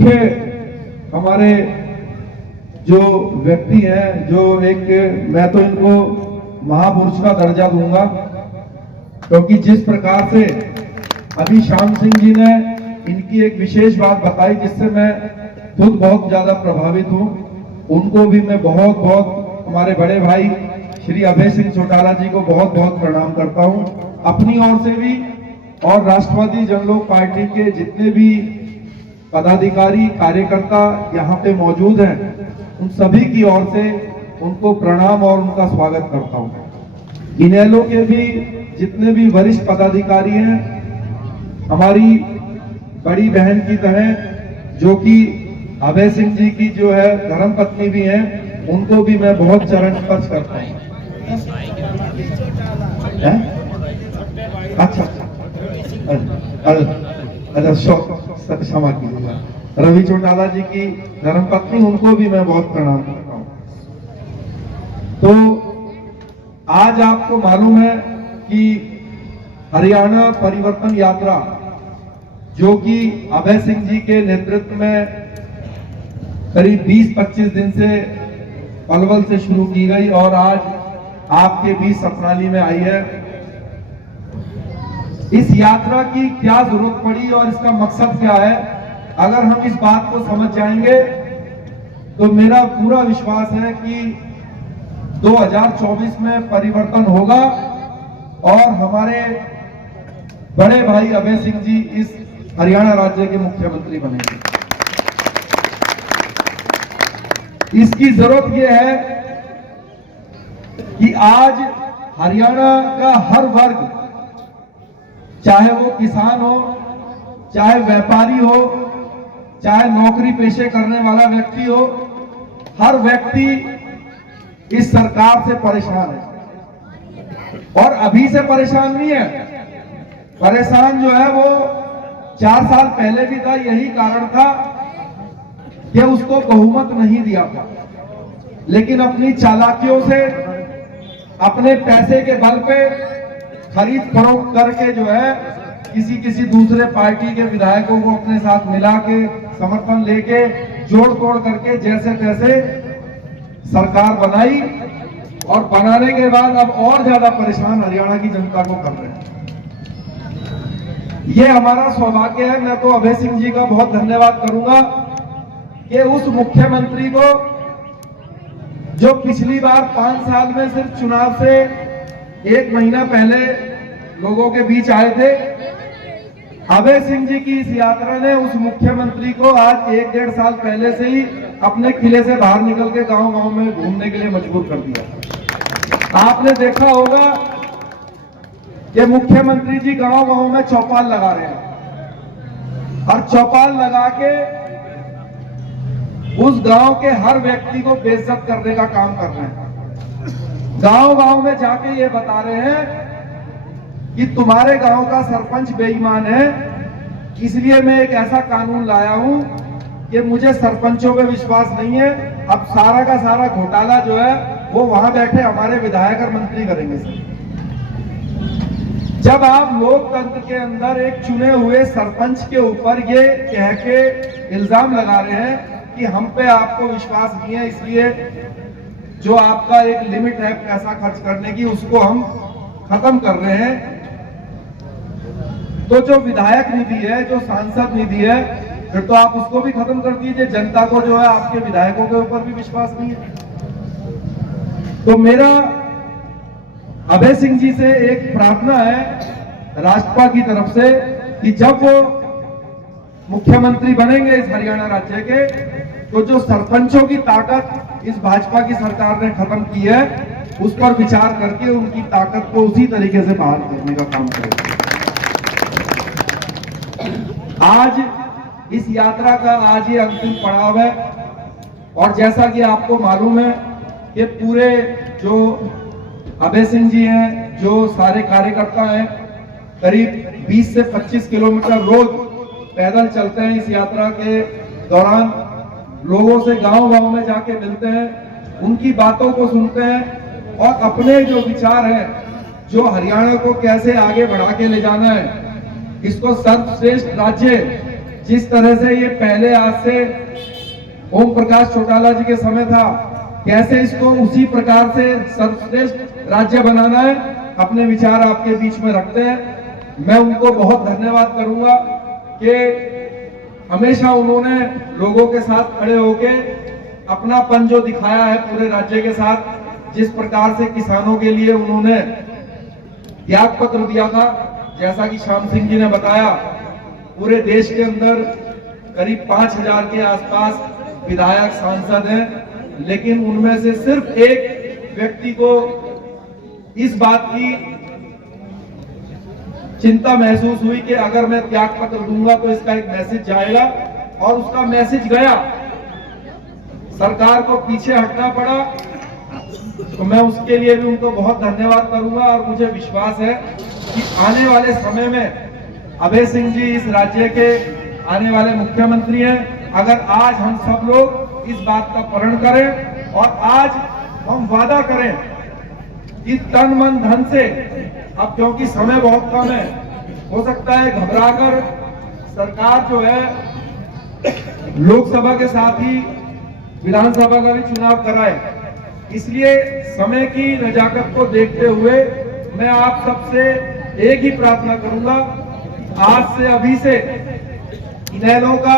मुख्य हमारे जो व्यक्ति हैं, जो मैं तो इनको महापुरुष का दर्जा दूंगा, क्योंकि जिस प्रकार से अभी श्याम सिंह जी ने इनकी एक विशेष बात बताई जिससे मैं खुद बहुत ज्यादा प्रभावित हूं। उनको भी मैं बहुत बहुत हमारे बड़े भाई श्री अभय सिंह चौटाला जी को बहुत बहुत प्रणाम करता हूं अपनी ओर से भी, और राष्ट्रवादी जनलोक पार्टी के जितने भी पदाधिकारी कार्यकर्ता यहाँ पे मौजूद हैं उन सभी की ओर से उनको प्रणाम और उनका स्वागत करता हूं। इनेलो के भी जितने भी वरिष्ठ पदाधिकारी हैं, हमारी बड़ी बहन की तरह जो कि अभय सिंह जी की जो है धर्मपत्नी भी हैं, उनको भी मैं बहुत चरण स्पर्श करता हूं। अच्छा क्षमा कीजिएगा, रवि चौटाला जी की धर्मपत्नी, उनको भी मैं बहुत प्रणाम करता हूं। तो आज आपको मालूम है कि हरियाणा परिवर्तन यात्रा जो कि अभय सिंह जी के नेतृत्व में करीब 20-25 दिन से पलवल से शुरू की गई और आज आपके बीच सतनाली में आई है। इस यात्रा की क्या जरूरत पड़ी और इसका मकसद क्या है, अगर हम इस बात को समझ जाएंगे तो मेरा पूरा विश्वास है कि 2024 में परिवर्तन होगा और हमारे बड़े भाई अभय सिंह जी इस हरियाणा राज्य के मुख्यमंत्री बनेंगे। इसकी जरूरत यह है कि आज हरियाणा का हर वर्ग, चाहे वो किसान हो, चाहे व्यापारी हो, चाहे नौकरी पेशे करने वाला व्यक्ति हो, हर व्यक्ति इस सरकार से परेशान है। और अभी से परेशान नहीं है, परेशान जो है वो 4 साल पहले भी था। यही कारण था कि उसको बहुमत नहीं दिया था, लेकिन अपनी चालाकियों से, अपने पैसे के बल पे खरीद फरोख्त करके जो है किसी दूसरे पार्टी के विधायकों को अपने साथ मिला के, समर्थन लेके, जोड़ तोड़ करके जैसे तैसे सरकार बनाई और बनाने के बाद अब और ज्यादा परेशान हरियाणा की जनता को कर रहे हैं। ये हमारा सौभाग्य है। मैं तो अभय सिंह जी का बहुत धन्यवाद करूंगा कि उस मुख्यमंत्री को जो पिछली बार 5 साल में सिर्फ चुनाव से 1 महीना पहले लोगों के बीच आए थे, अभय सिंह जी की इस यात्रा ने उस मुख्यमंत्री को आज 1-1.5 साल पहले से ही अपने किले से बाहर निकल के गांव-गांव में घूमने के लिए मजबूर कर दिया। आपने देखा होगा कि मुख्यमंत्री जी गांव-गांव में चौपाल लगा रहे हैं और चौपाल लगा के उस गांव के हर व्यक्ति को बेइज्जत करने का काम कर रहे हैं। गांव-गांव में जाके ये बता रहे हैं कि तुम्हारे गांव का सरपंच बेईमान है, इसलिए मैं एक ऐसा कानून लाया हूं कि मुझे सरपंचों पे विश्वास नहीं है। अब सारा का सारा घोटाला जो है वो वहां बैठे हमारे विधायक और मंत्री करेंगे। जब आप लोकतंत्र के अंदर एक चुने हुए सरपंच के ऊपर ये कह के इल्जाम लगा रहे हैं कि हम पे आपको विश्वास नहीं है, इसलिए जो आपका एक लिमिट है पैसा खर्च करने की उसको हम खत्म कर रहे हैं, तो जो विधायक निधि है, जो सांसद निधि है, फिर तो आप उसको भी खत्म कर दीजिए। जनता को जो है आपके विधायकों के ऊपर भी विश्वास नहीं है। तो मेरा अभय सिंह जी से एक प्रार्थना है राष्ट्रपा की तरफ से कि जब वो मुख्यमंत्री बनेंगे इस हरियाणा राज्य के, तो जो सरपंचों की ताकत इस भाजपा की सरकार ने खत्म की है, उस पर विचार करके उनकी ताकत को उसी तरीके से बाहर करने का काम करें। आज इस यात्रा का आज ये अंतिम पड़ाव है और जैसा कि आपको मालूम है कि पूरे जो अभय सिंह जी हैं, जो सारे कार्यकर्ता हैं, करीब 20 से 25 किलोमीटर रोज पैदल चलते हैं। इस यात्रा के दौरान लोगों से गांव-गांव में जाके मिलते हैं, उनकी बातों को सुनते हैं और अपने जो विचार हैं, जो हरियाणा को कैसे आगे बढ़ा के ले जाना है, इसको सर्वश्रेष्ठ राज्य जिस तरह से ये पहले आज से ओम प्रकाश चौटाला जी के समय था, कैसे इसको उसी प्रकार से सर्वश्रेष्ठ राज्य बनाना है, अपने विचार आपके बीच में रखते हैं। मैं उनको बहुत धन्यवाद करूंगा कि हमेशा उन्होंने लोगों के साथ खड़े होके अपनापन जो दिखाया है पूरे राज्य के साथ, जिस प्रकार से किसानों के लिए उन्होंने त्याग पत्र दिया था। जैसा कि श्याम सिंह जी ने बताया, पूरे देश के अंदर करीब 5000 के आसपास विधायक सांसद हैं, लेकिन उनमें से सिर्फ एक व्यक्ति को इस बात की चिंता महसूस हुई कि अगर मैं त्याग पत्र दूंगा तो इसका एक मैसेज जाएगा, और उसका मैसेज गया। सरकार को पीछे हटना पड़ा, तो मैं उसके लिए भी उनको बहुत धन्यवाद करूंगा। और मुझे विश्वास है कि आने वाले समय में अभय सिंह जी इस राज्य के आने वाले मुख्यमंत्री हैं। अगर आज हम सब लोग इस बात का प्रण करें और आज हम वादा करें कि तन मन धन से, अब क्योंकि समय बहुत कम है, हो सकता है घबराकर सरकार जो है लोकसभा के साथ ही विधानसभा का भी चुनाव कराए, इसलिए समय की नजाकत को देखते हुए मैं आप सबसे एक ही प्रार्थना करूंगा, आज से अभी से इनेलो का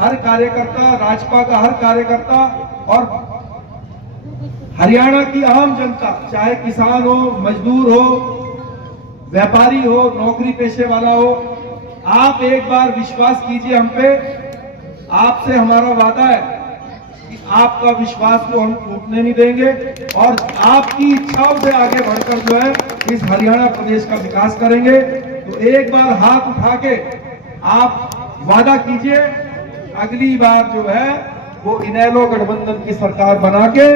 हर कार्यकर्ता, राजपा का हर कार्यकर्ता और हरियाणा की आम जनता, चाहे किसान हो, मजदूर हो, व्यापारी हो, नौकरी पेशे वाला हो, आप एक बार विश्वास कीजिए हम पे। आपसे हमारा वादा है कि आपका विश्वास को हम टूटने नहीं देंगे और आपकी इच्छाओं से आगे बढ़कर जो है इस हरियाणा प्रदेश का विकास करेंगे। तो एक बार हाथ उठा के आप वादा कीजिए, अगली बार जो है वो इनेलो गठबंधन की सरकार बना के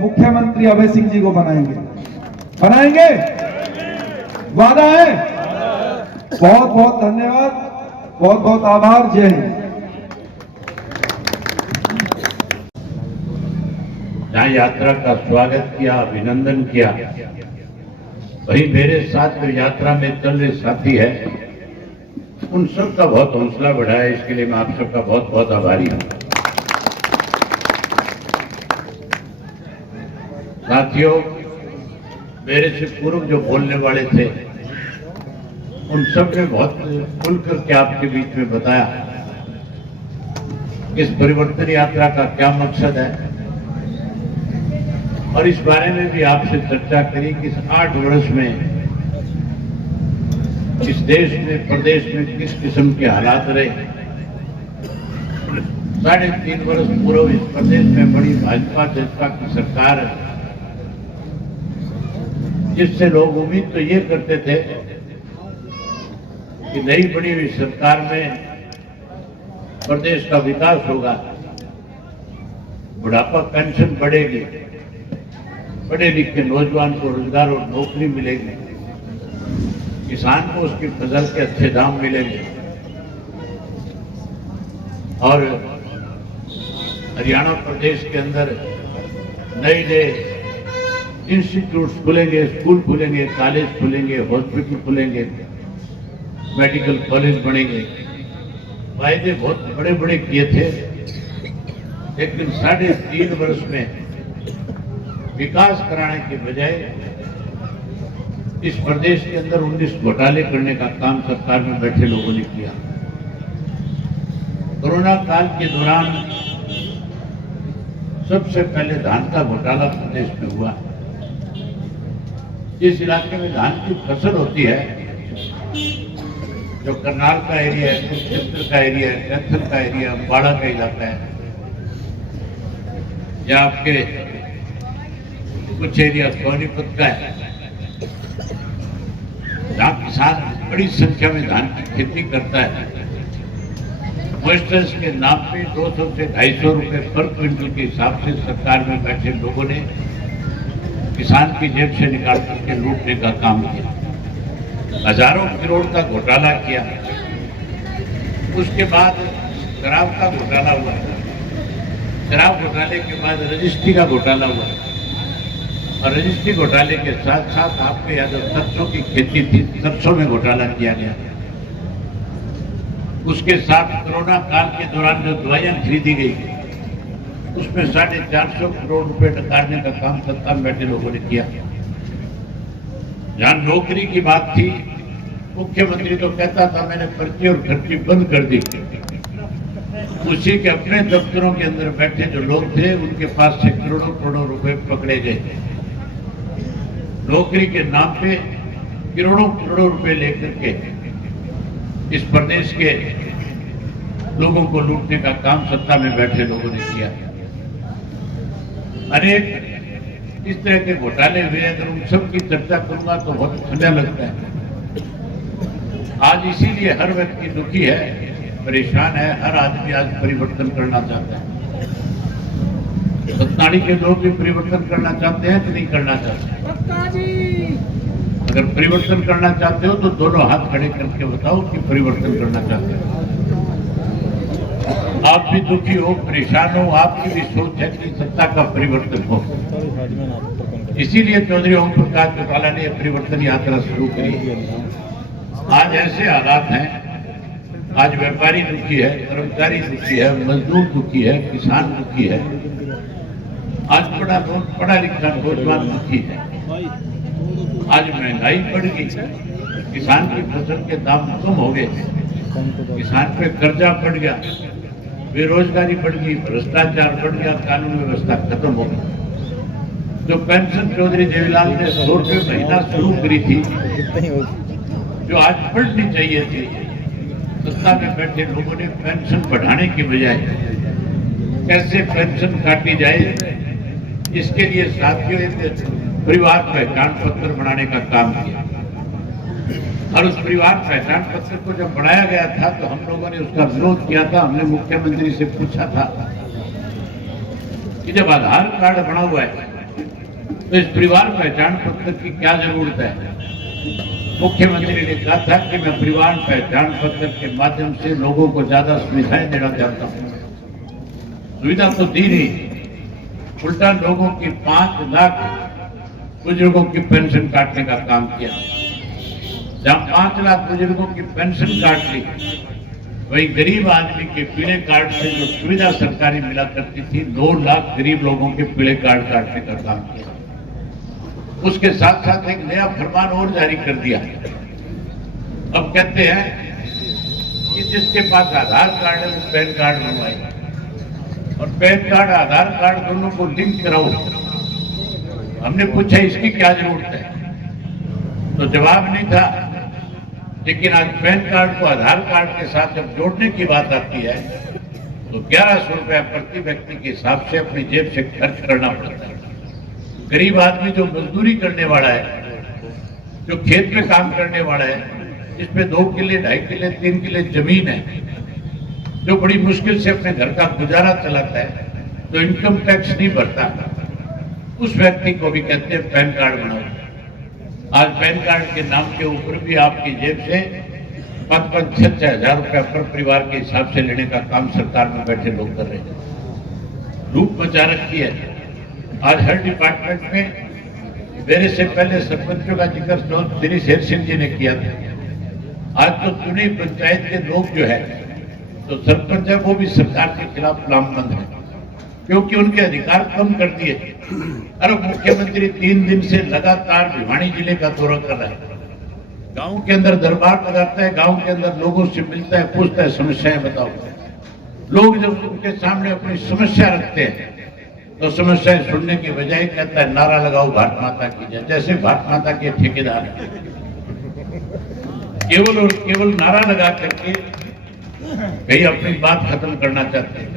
मुख्यमंत्री अभय सिंह जी को बनाएंगे। बनाएंगे, वादा है। बहुत बहुत धन्यवाद, बहुत बहुत आभार। जय हिंद। जहाँ यात्रा का स्वागत किया, अभिनंदन किया, वहीं मेरे साथ जो यात्रा में चल रहे साथी है, उन सब का बहुत हौसला बढ़ाया। इसके लिए मैं आप सबका बहुत बहुत आभारी हूँ। साथियों, मेरे से पूर्व जो बोलने वाले थे, उन सब ने बहुत खुलकर के आपके बीच में बताया इस परिवर्तन यात्रा का क्या मकसद है, और इस बारे में भी आपसे चर्चा करी कि इस 8 वर्ष में इस देश में, प्रदेश में किस किस्म के हालात रहे। 3.5 वर्ष पूर्व इस प्रदेश में बड़ी भाजपा की सरकार है, जिससे लोग उम्मीद तो ये करते थे कि नई बनी हुई सरकार में प्रदेश का विकास होगा, बुढ़ापा पेंशन बढ़ेगी, पढ़े लिखे नौजवान को रोजगार और नौकरी मिलेगी, किसान को उसकी फसल के अच्छे दाम मिलेंगे, और हरियाणा प्रदेश के अंदर नए इंस्टीट्यूट खुलेंगे, स्कूल खुलेंगे, कॉलेज खुलेंगे, हॉस्पिटल खुलेंगे, मेडिकल कॉलेज बनेंगे। वायदे बहुत बड़े बड़े किए थे, लेकिन 3.5 वर्ष में विकास कराने के बजाय इस प्रदेश के अंदर 19 घोटाले करने का काम सरकार में बैठे लोगों ने किया। कोरोना काल के दौरान सबसे पहले धान का घोटाला प्रदेश में हुआ। जिस इलाके में धान की फसल होती है, जो करनाल का एरिया है, कुरुक्षेत्र का एरिया है, कैथल का एरिया, अम्बाड़ा का इलाका है, या आपके कुछ एरिया सोनीपत का है, जहाँ किसान बड़ी संख्या में धान की खेती करता है, मॉइस्चर के नाम पे 200 से 250 रुपए पर क्विंटल के हिसाब से सरकार में बैठे लोगों ने किसान की जेब से निकाल करके लूटने का काम किया। हजारों करोड़ का घोटाला किया। उसके बाद शराब का घोटाला हुआ। शराब घोटाले के बाद रजिस्ट्री का घोटाला हुआ, और रजिस्ट्री घोटाले के साथ साथ आपके यहाँ जो सरसों की खेती थी, सरसों में घोटाला किया गया। उसके साथ कोरोना काल के दौरान जो दवाइयां खरीदी गई उसमें 450 करोड़ रुपए नकारने का काम सत्ता में बैठे लोगों ने किया। जहां नौकरी की बात थी, मुख्यमंत्री तो कहता था मैंने पर्ची और खर्ची बंद कर दी। उसी के अपने दफ्तरों के अंदर बैठे जो लोग थे उनके पास से करोड़ों करोड़ों रुपए पकड़े गए। नौकरी के नाम पे करोड़ों करोड़ों रुपए लेकर के इस प्रदेश के लोगों को लूटने का काम सत्ता में बैठे लोगों ने किया। अनेक इस तरह के घोटाले हुए, अगर उन सब की चर्चा करूंगा तो बहुत समय लगता है। आज इसीलिए हर व्यक्ति दुखी है, परेशान है, हर आदमी आज परिवर्तन करना चाहता है। सत्ताड़ी के लोग भी परिवर्तन करना चाहते हैं कि नहीं करना चाहते? अगर परिवर्तन करना चाहते हो तो दोनों हाथ खड़े करके बताओ कि परिवर्तन करना चाहते हो। आप भी दुखी हो, परेशान हो, आपकी भी सोच है कि सत्ता का परिवर्तन हो। इसीलिए चौधरी ओम प्रकाश चौटाला ने परिवर्तन यात्रा शुरू करी। आज ऐसे हालात हैं, आज व्यापारी दुखी है, कर्मचारी दुखी है, मजदूर दुखी है, किसान दुखी है, आज पढ़ा लिखा नौजवान दुखी है। आज महंगाई बढ़ गई, किसान की फसल के दाम कम हो गए, किसान पे कर्जा बढ़ गया, बेरोजगारी बढ़ गई, भ्रष्टाचार बढ़ गया, कानून व्यवस्था खत्म हो गई। जो पेंशन चौधरी देवीलाल ने 100 रुपये महीना शुरू करी थी, जो आज बढ़नी चाहिए थी, सत्ता में बैठे लोगों ने पेंशन बढ़ाने की बजाय कैसे पेंशन काटी जाए, इसके लिए साथियों एक परिवार पहचान पत्र बनाने का काम किया। और उस परिवार पहचान पत्र को जब बढ़ाया गया था तो हम लोगों ने उसका विरोध किया था। हमने मुख्यमंत्री से पूछा था कि जब आधार कार्ड बना हुआ है तो इस परिवार पहचान पत्र की क्या जरूरत है। मुख्यमंत्री ने कहा था कि मैं परिवार पहचान पत्र के माध्यम से लोगों को ज्यादा सुविधाएं देना चाहता हूँ। सुविधा तो दी नहीं, उल्टा लोगों की 5 लाख बुजुर्गों की पेंशन काटने का काम किया। जहां 5 लाख बुजुर्गों की पेंशन काट ली, वही गरीब आदमी के पीले कार्ड से जो सुविधा सरकारी मिला करती थी, 2 लाख गरीब लोगों के पीले कार्ड काटने का काम किया। उसके साथ साथ एक नया फरमान और जारी कर दिया। अब कहते हैं कि जिसके पास आधार कार्ड है वो पैन कार्ड बनवाए, और पैन कार्ड आधार कार्ड दोनों को लिंक कराओ। हमने पूछा इसकी क्या जरूरत है, तो जवाब नहीं था। लेकिन आज पैन कार्ड को आधार कार्ड के साथ जब जोड़ने की बात आती है तो 1100 रुपया प्रति व्यक्ति के हिसाब से अपनी जेब से खर्च करना पड़ता है। गरीब आदमी जो मजदूरी करने वाला है, जो खेत में काम करने वाला है, जिसमें 2 किले 2.5 किले 3 किले जमीन है, जो बड़ी मुश्किल से अपने घर का गुजारा चलाता है, जो इनकम टैक्स नहीं भरता, उस व्यक्ति को भी कहते हैं पैन कार्ड बनाओ। आज पैन कार्ड के नाम के ऊपर भी आपकी जेब से 5-6 हजार रुपया पर परिवार के हिसाब से लेने का काम सरकार में बैठे लोग कर रहे हैं। लूट मचा रखी है। आज हर डिपार्टमेंट में, मेरे से पहले सरपंचों का जिक्र श्री शेर सिंह जी ने किया था। आज तो चुनी पंचायत के लोग जो है, तो सरपंच है, वो भी सरकार के खिलाफ लामबंद है, क्योंकि उनके अधिकार कम कर दिए। अरे मुख्यमंत्री 3 दिन से लगातार भिवानी जिले का दौरा कर रहा है, गांव के अंदर दरबार लगाता है, गांव के अंदर लोगों से मिलता है, पूछता है समस्याएं बताओ। लोग जब उनके सामने अपनी समस्या रखते हैं तो समस्याएं सुनने के बजाय कहता है नारा लगाओ भारत माता की जय, जैसे भारत माता के ठेकेदार हैं। केवल और केवल नारा लगा करके कहीं अपनी बात खत्म करना चाहते हैं।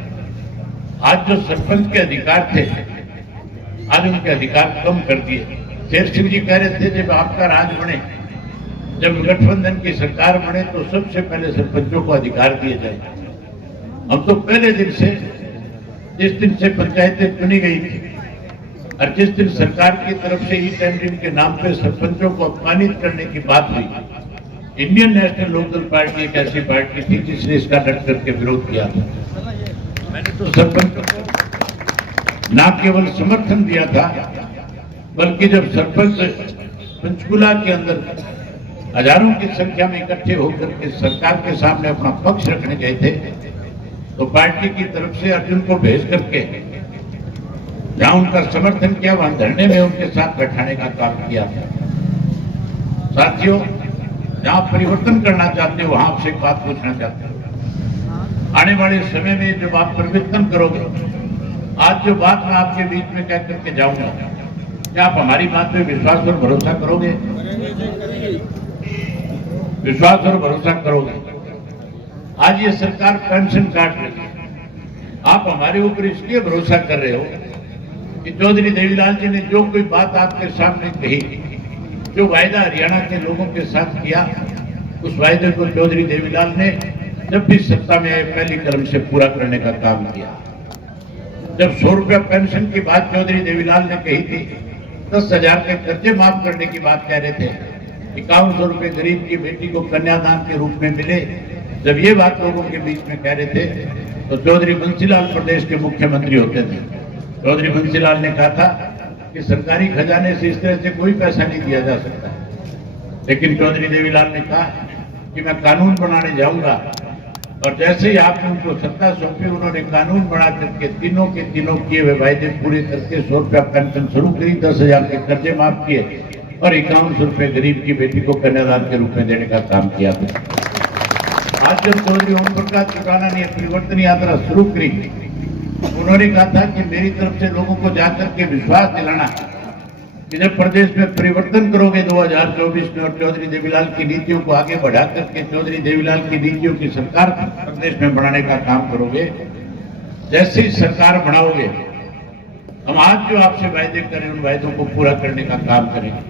आज जो सरपंच के अधिकार थे, आज उनके अधिकार कम कर दिए। शेर सिंह जी कह रहे थे जब आपका राज बने, जब गठबंधन की सरकार बने तो सबसे पहले सरपंचों को अधिकार दिए जाए। हम तो पहले दिन से, जिस दिन से पंचायतें चुनी गई थी और जिस दिन सरकार की तरफ से ई टेंडरिंग के नाम पे सरपंचों को अपमानित करने की बात हुई, इंडियन नेशनल लोकदल पार्टी एक ऐसी पार्टी थी जिसने इसका डट करके विरोध किया था। मैंने तो सरपंचों को न केवल समर्थन दिया था, बल्कि जब सरपंच पंचकुला के अंदर हजारों की संख्या में इकट्ठे होकर के सरकार के सामने अपना पक्ष रखने गए थे, तो पार्टी की तरफ से अर्जुन को भेज करके जहां उनका समर्थन किया वहां धरने में उनके साथ बैठाने का काम किया। साथियों, जहां परिवर्तन करना चाहते हो वहां आपसे एक बात पूछना चाहते हो, आने वाले समय में जब आप परिवर्तन करोगे, आज जो बात मैं आपके बीच में कह करके जाऊंगा, क्या आप हमारी बात पे विश्वास और भरोसा करोगे? विश्वास और भरोसा करोगे? आज ये सरकार पेंशन काट रही है, आप हमारे ऊपर इसलिए भरोसा कर रहे हो कि चौधरी देवीलाल जी ने जो कोई बात आपके सामने कही, जो वायदा हरियाणा के लोगों के साथ किया, उस वायदे को चौधरी देवीलाल ने जब भी सत्ता में आए पहली कदम से पूरा करने का काम किया। जब 100 रुपया पेंशन की बात चौधरी देवीलाल ने कही थी, 10,000 के कर्जे माफ करने की बात कह रहे थे, 5100 रुपये गरीब की बेटी को कन्यादान के रूप में मिले, जब ये बात लोगों के बीच में कह रहे थे, तो चौधरी बंसीलाल प्रदेश के मुख्यमंत्री होते थे। चौधरी बंसीलाल ने कहा था कि सरकारी खजाने से इस तरह से कोई पैसा नहीं दिया जा सकता, लेकिन चौधरी देवीलाल ने कहा कि मैं कानून बनाने जाऊंगा, और जैसे ही आपने उनको सत्ता सौंपी, उन्होंने कानून बना करके तीनों के तीनों किए हुए वायदे पूरे करके 100 रुपया पेंशन शुरू करी, 10,000 के कर्जे माफ किए और 5100 रुपये गरीब की बेटी को कन्यादान के रूप में देने का काम किया था। आज जब चौधरी ओम प्रकाश चौटाला ने परिवर्तन यात्रा शुरू करी, उन्होंने कहा था कि मेरी तरफ से लोगों को जाकर के विश्वास दिलाना कि जब प्रदेश में परिवर्तन करोगे 2024 में और चौधरी देवीलाल की नीतियों को आगे बढ़ा करके चौधरी देवीलाल की नीतियों की सरकार प्रदेश में बनाने का काम करोगे, जैसे ही सरकार बनाओगे, हम आज जो आपसे वायदे करें उन वायदों को पूरा करने का काम करेंगे।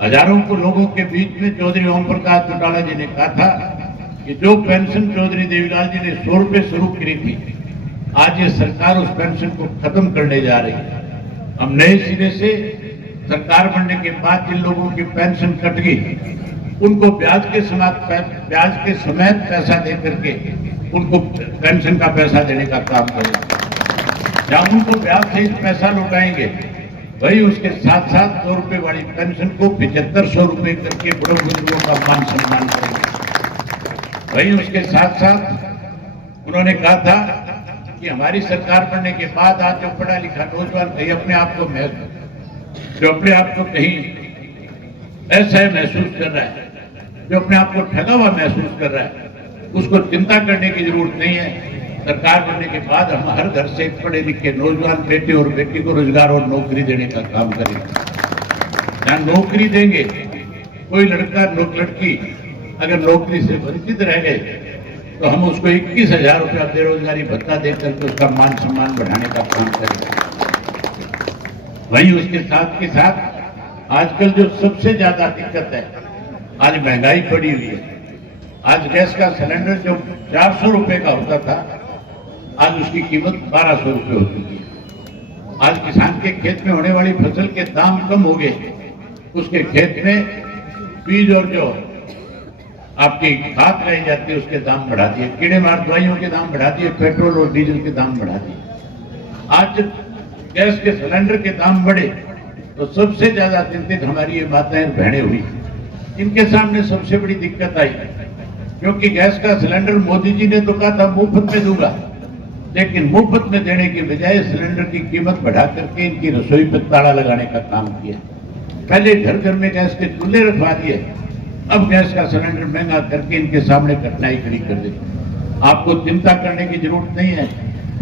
हजारों को लोगों के बीच में चौधरी ओम प्रकाश चौटाला जी ने कहा था कि जो पेंशन चौधरी देवीलाल जी ने 100 रुपये शुरू करी थी, आज ये सरकार उस पेंशन को खत्म करने जा रही है। हम नए सिरे से सरकार बनने के बाद जिन लोगों की पेंशन कट गई, उनको ब्याज के समेत पैसा दे करके उनको पेंशन का पैसा देने का काम करेंगे। जहां उनको ब्याज से पैसा लौटाएंगे, वही उसके साथ साथ 100 रुपये वाली पेंशन को 7500 रुपये करके बड़े बुजुर्गों का मान सम्मान करेंगे। वही उसके साथ साथ उन्होंने कहा था कि हमारी सरकार बनने के बाद आज जो पढ़ा लिखा नौजवान कहीं अपने आप को कहीं ऐसा महसूस कर रहा है, जो अपने आप को ठगा हुआ महसूस कर रहा है, उसको चिंता करने की जरूरत नहीं है। सरकार बनने के बाद हम हर घर से पढ़े लिखे नौजवान बेटे और बेटी को रोजगार और नौकरी देने का काम करेंगे। जहां नौकरी देंगे, कोई लड़का लड़की अगर नौकरी से वंचित रह गए, तो हम उसको 21,000 रुपया बेरोजगारी भत्ता देकर के उसका मान सम्मान बढ़ाने का काम करेंगे। वहीं उसके साथ के साथ आजकल जो सबसे ज्यादा दिक्कत है, आज महंगाई बढ़ी हुई है। आज गैस का सिलेंडर जो 400 रुपए का होता था, आज उसकी कीमत 1200 रुपए हो चुकी है। आज किसान के खेत में होने वाली फसल के दाम कम हो गए, उसके खेत में बीज और जो आपकी खाद लाई जाती है उसके दाम बढ़ा दिए, कीड़े मार दवाइयों के दाम बढ़ा दिए, पेट्रोल और डीजल के दाम बढ़ा दिए। आज गैस के सिलेंडर के दाम बढ़े तो सबसे ज्यादा चिंतित हमारी ये माताएं बहनें हुई। इनके सामने सबसे बड़ी दिक्कत आई, क्योंकि गैस का सिलेंडर मोदी जी ने तो कहा था मुफ्त में दूंगा, लेकिन मुफ्त में देने की बजाय सिलेंडर की कीमत बढ़ा करके इनकी रसोई पर ताला लगाने का काम किया। पहले घर घर में गैस के चूल्हे रखवा दिए, अब गैस का सिलेंडर महंगा करके इनके सामने कठिनाई खड़ी कर दी। आपको चिंता करने की जरूरत नहीं है,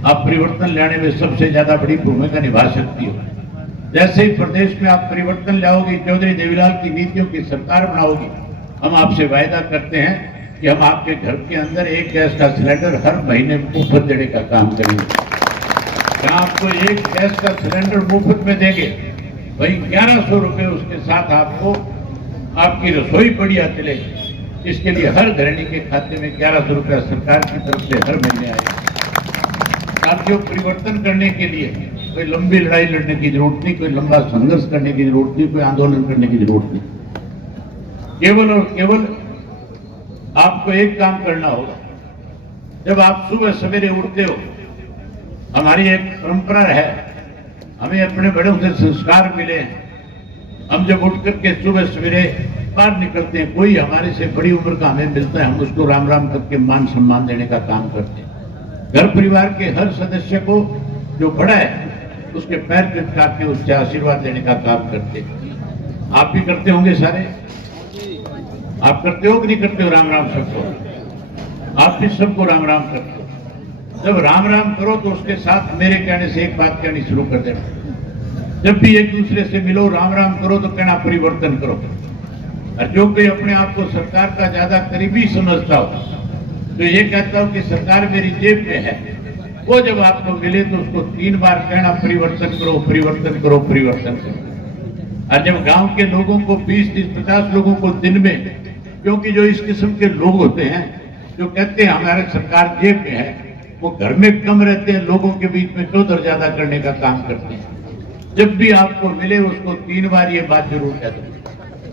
आप परिवर्तन लाने में सबसे ज्यादा बड़ी भूमिका निभा सकती हो। जैसे ही प्रदेश में आप परिवर्तन लाओगी, चौधरी देवीलाल की नीतियों की सरकार बनाओगी, हम आपसे वायदा करते हैं कि हम आपके घर के अंदर एक गैस का सिलेंडर हर महीने मुफ्त देने का काम करेंगे। जहां आपको एक गैस का सिलेंडर मुफ्त में देंगे, वही 1100 रुपये उसके साथ आपको आपकी रसोई बढ़िया चलेगी। इसके लिए हर गृहिणी के खाते में 1100 रुपया सरकार की तरफ से हर महीने आएगा। साथियों, परिवर्तन करने के लिए कोई लंबी लड़ाई लड़ने की जरूरत नहीं, कोई लंबा संघर्ष करने की जरूरत नहीं, कोई आंदोलन करने की जरूरत नहीं। केवल और केवल आपको एक काम करना होगा। जब आप सुबह सवेरे उठते हो, हमारी एक परंपरा है, हमें अपने बड़ों से संस्कार मिले हैं। हम जब उठ करके सुबह सवेरे बाहर निकलते हैं, कोई हमारे से बड़ी उम्र का हमें मिलता है, हम उसको राम राम करके मान सम्मान देने का काम करते हैं। घर परिवार के हर सदस्य को जो बड़ा है उसके पैर टिपका के उससे आशीर्वाद देने का काम करते हैं। आप भी करते होंगे सारे, आप करते हो कि नहीं करते हो राम राम सबको? आप भी सबको राम राम करते हो। जब राम राम करो तो उसके साथ मेरे कहने से एक बात कहनी शुरू कर देना, जब भी एक दूसरे से मिलो राम राम करो तो कहना परिवर्तन करो। और जो कोई अपने आप को सरकार का ज्यादा करीबी समझता हो, तो ये कहता हो कि सरकार मेरी जेब में है, वो जब आपको मिले तो उसको 3 बार कहना परिवर्तन करो, परिवर्तन करो, परिवर्तन करो। और जब गांव के लोगों को 20, 30, 50 लोगों को दिन में, क्योंकि जो इस किस्म के लोग होते हैं जो कहते हैं हमारे सरकार जेब में है, वो घर में कम रहते हैं, लोगों के बीच में चौधर ज्यादा करने का काम करते हैं। जब भी आपको मिले उसको 3 बार ये बात जरूर कह दो।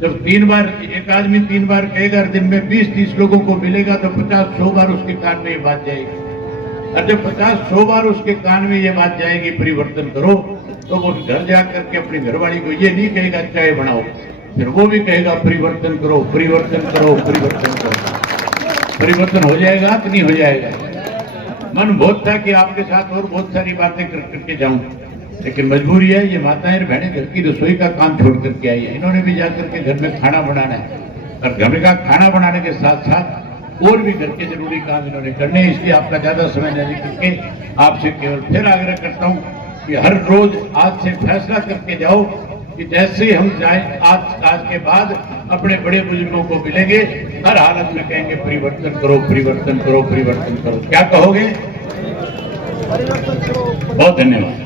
जब 3 बार एक आदमी 3 बार कहेगा, दिन में 20-30 लोगों को मिलेगा तो 50-100 बार उसके कान में ये बात जाएगी। और जब 50-100 बार उसके कान में ये बात जाएगी परिवर्तन करो, तो वो घर जा करके अपनी घरवाली को ये नहीं कहेगा चाय बनाओ, फिर वो भी कहेगा परिवर्तन करो, परिवर्तन करो, परिवर्तन करो। परिवर्तन हो जाएगा कि नहीं हो जाएगा? मन बहुत था कि आपके साथ और बहुत सारी बातें करके जाऊं, लेकिन मजबूरी है। ये माताएं बहनें घर की रसोई का काम छोड़ करके आई है, इन्होंने भी जाकर के घर में खाना बनाना है, और घर का खाना बनाने के साथ साथ और भी घर के जरूरी काम इन्होंने करने हैं। इसलिए आपका ज्यादा समय नहीं करके आपसे केवल फिर आग्रह करता हूँ कि हर रोज आज से फैसला करके जाओ कि जैसे हम जाए आज के बाद अपने बड़े बुजुर्गों को मिलेंगे, हर हालत में कहेंगे परिवर्तन करो, परिवर्तन करो, परिवर्तन करो। क्या कहोगे? बहुत धन्यवाद।